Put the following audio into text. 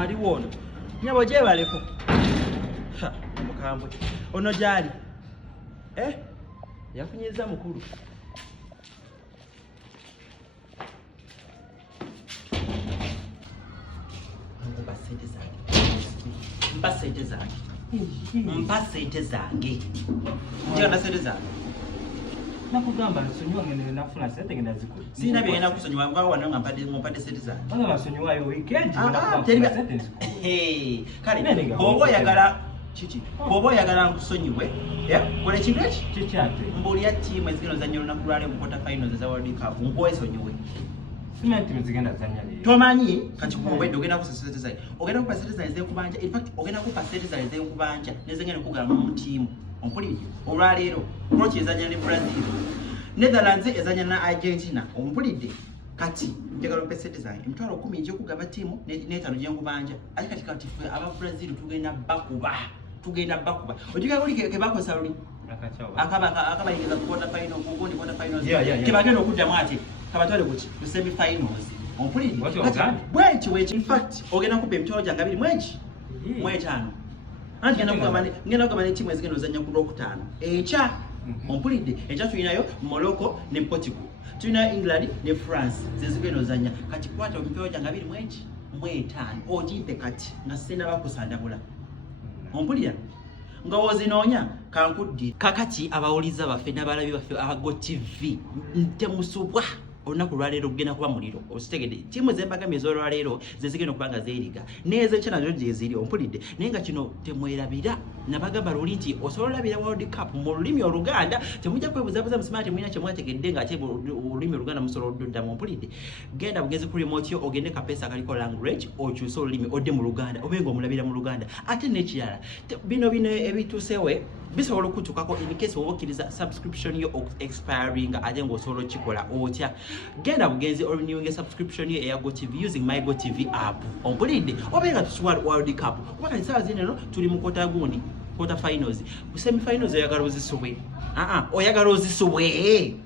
ali wono nyabo je baleko ha mukambwe ono jali yafunyiza mukulu mpa sente zange njagala sente zange nakugamba nsonyiwa ngene nafuna sente ngenda zikulu sina byena kusonyiwa nga wana nga mpade sente zange bana basonyiwa yo weekend sente kale obo oyagala nkusonyiwe kola ekintu eki kikyate mbulya tiimu ezigenda ozannya olunaku lwale mu quarter finals eza World Cup nkwesonyiwe simenti mzigenda zanya leero tomanyi kati kumbwedde ogenda kusa sente zange ogenda kupa sente zange ez'ekubanja in fact ogenda kupa sente zange ez'ekubanja nezengenda kugamba mu tiimu ompulidde olwaleero Croatia ezanya ne Brazil Netherlands ezanya na Argentina ompulidde kati njagala mpe sente zange emitwalo 10 egy'okugaba tiimu n'etaano gy'enkubanja ate kati ffe aba Brazil tugenda bakuba ojiga kuli ke bakosa luli akabayingiza ku quarter final kugundi quarter finals ke bagenda okuddamu ate kabatwale kuki ku semi finals ompulidde bweki weki in fact ogenda kuba emitwalo gyange abiri mwetaano anti ngenda kugamba ne tiimu ezigenda ozannya ku lwokutaano ekya ompulidde ekya tulinayo Morocco ne Portugal tulinayo England ne France zezigenda ozannya kati kwata emitwalo gyange abiri mwetaano ogimpe kati nga sina bakusandabula ompulira nga wozinoonya kankuddi kakati abawuliza baffe n'abalabi baffe aba TV temusubwa olunaku lwaleero kugenda kuba muliro ositegedde tiimu z'embagami ez'olwaleero zezigenda okuba nga zeeriga n'ezekya nazo gyeziri ompulidde naye nga kino temwerabira nabagamba luli nti osobola olabira World Cup mu lulimi Oluganda temujja kwebuzabuza musimala temulina kye mwategedde nga ate olulimi Oluganda musobola oddamu ompulidde genda bugezi ku remote yo ogende kapeesa akaliko language okyuse olulimi odde mu Luganda obenga omulabira mu Luganda ate n'ekirala bino ebituusewe bisobola okutuukako in case oba okkiriza subscription yo expiring ate ng'osobola okikola otya genda bugenzi renewing subscription yo eya GoTV using my GoTV app ompulidde obenga tusuwa World Cup kuba kati ssaawa zino eno tuli mu quarter finals ku semi finals oyagala ozisubwe oyagala ozisubwe